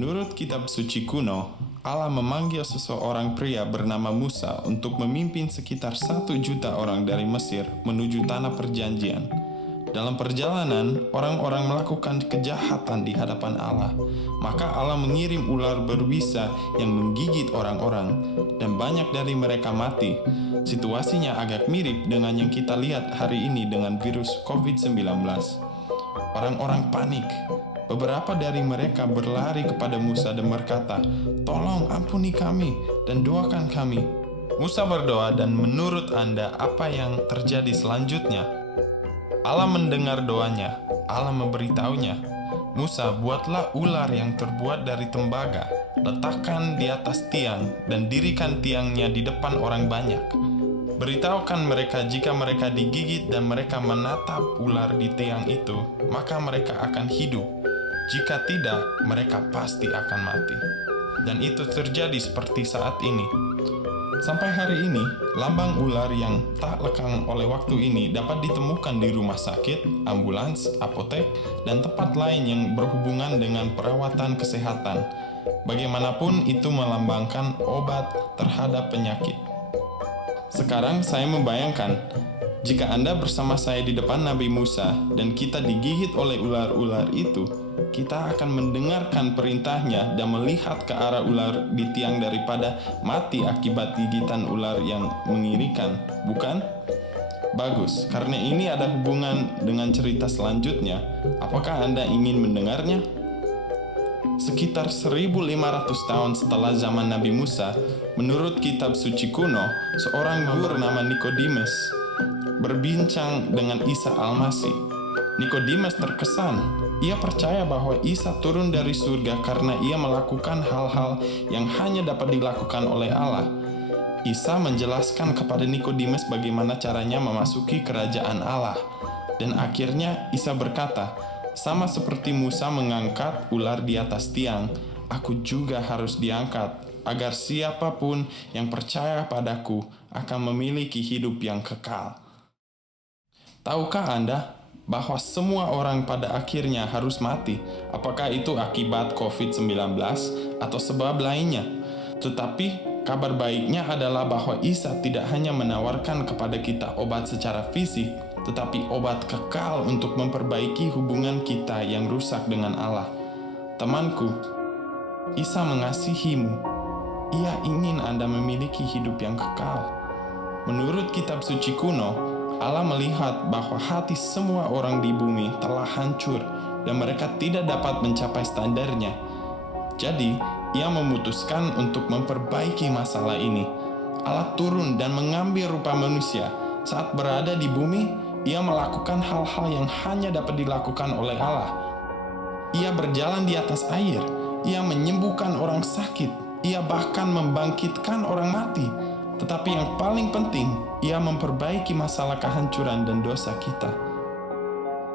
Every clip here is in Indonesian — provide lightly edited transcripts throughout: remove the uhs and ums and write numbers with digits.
Menurut kitab suci kuno, Allah memanggil seseorang pria bernama Musa untuk memimpin sekitar 1 juta orang dari Mesir menuju tanah perjanjian. Dalam perjalanan, orang-orang melakukan kejahatan di hadapan Allah. Maka Allah mengirim ular berbisa yang menggigit orang-orang, dan banyak dari mereka mati. Situasinya agak mirip dengan yang kita lihat hari ini dengan virus COVID-19. Orang-orang panik. Beberapa dari mereka berlari kepada Musa dan berkata, "Tolong ampuni kami dan doakan kami." Musa berdoa, dan menurut Anda apa yang terjadi selanjutnya? Allah mendengar doanya. Allah memberitahunya, "Musa, buatlah ular yang terbuat dari tembaga, letakkan di atas tiang, dan dirikan tiangnya di depan orang banyak. Beritahukan mereka jika mereka digigit dan mereka menatap ular di tiang itu, maka mereka akan hidup. Jika tidak, mereka pasti akan mati." Dan itu terjadi seperti saat ini. Sampai hari ini, lambang ular yang tak lekang oleh waktu ini dapat ditemukan di rumah sakit, ambulans, apotek, dan tempat lain yang berhubungan dengan perawatan kesehatan. Bagaimanapun itu melambangkan obat terhadap penyakit. Sekarang saya membayangkan, jika Anda bersama saya di depan Nabi Musa dan kita digigit oleh ular-ular itu, kita akan mendengarkan perintahnya dan melihat ke arah ular di tiang daripada mati akibat gigitan ular yang mengerikan, bukan? Bagus, karena ini ada hubungan dengan cerita selanjutnya. Apakah Anda ingin mendengarnya? Sekitar 1500 tahun setelah zaman Nabi Musa, menurut kitab suci kuno, seorang guru bernama Nikodemus berbincang dengan Isa Al-Masih. Nikodemus terkesan. Ia percaya bahwa Isa turun dari surga karena ia melakukan hal-hal yang hanya dapat dilakukan oleh Allah. Isa menjelaskan kepada Nikodemus bagaimana caranya memasuki kerajaan Allah. Dan akhirnya Isa berkata, "Sama seperti Musa mengangkat ular di atas tiang, aku juga harus diangkat, agar siapapun yang percaya padaku akan memiliki hidup yang kekal." Tahukah Anda bahwa semua orang pada akhirnya harus mati, apakah itu akibat COVID-19 atau sebab lainnya? Tetapi kabar baiknya adalah bahwa Isa tidak hanya menawarkan kepada kita obat secara fisik, tetapi obat kekal untuk memperbaiki hubungan kita yang rusak dengan Allah. Temanku, Isa mengasihimu. Ia ingin Anda memiliki hidup yang kekal. Menurut kitab suci kuno, Allah melihat bahwa hati semua orang di bumi telah hancur dan mereka tidak dapat mencapai standarnya. Jadi, Ia memutuskan untuk memperbaiki masalah ini. Allah turun dan mengambil rupa manusia. Saat berada di bumi, Ia melakukan hal-hal yang hanya dapat dilakukan oleh Allah. Ia berjalan di atas air. Ia menyembuhkan orang sakit. Ia bahkan membangkitkan orang mati. Tetapi yang paling penting, Ia memperbaiki masalah kehancuran dan dosa kita.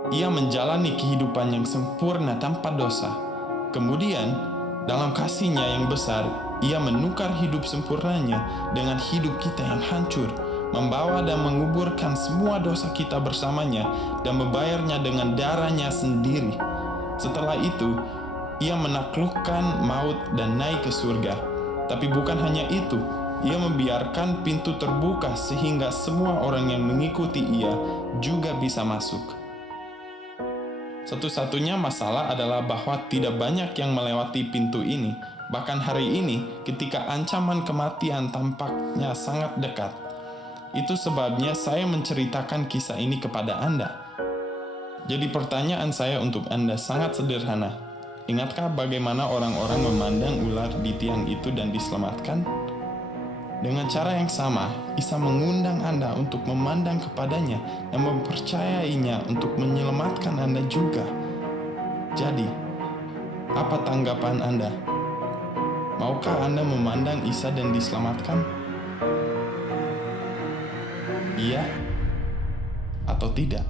Ia menjalani kehidupan yang sempurna tanpa dosa. Kemudian, dalam kasih-Nya yang besar, Ia menukar hidup sempurnanya dengan hidup kita yang hancur, membawa dan menguburkan semua dosa kita bersamanya, dan membayarnya dengan darah-Nya sendiri. Setelah itu, Ia menaklukkan maut dan naik ke surga. Tapi bukan hanya itu, Ia membiarkan pintu terbuka sehingga semua orang yang mengikuti Ia juga bisa masuk. Satu-satunya masalah adalah bahwa tidak banyak yang melewati pintu ini. Bahkan hari ini, ketika ancaman kematian tampaknya sangat dekat. Itu sebabnya saya menceritakan kisah ini kepada Anda. Jadi pertanyaan saya untuk Anda sangat sederhana. Ingatkah bagaimana orang-orang memandang ular di tiang itu dan diselamatkan? Dengan cara yang sama, Isa mengundang Anda untuk memandang kepadanya dan mempercayainya untuk menyelamatkan Anda juga. Jadi, apa tanggapan Anda? Maukah Anda memandang Isa dan diselamatkan? Iya atau tidak?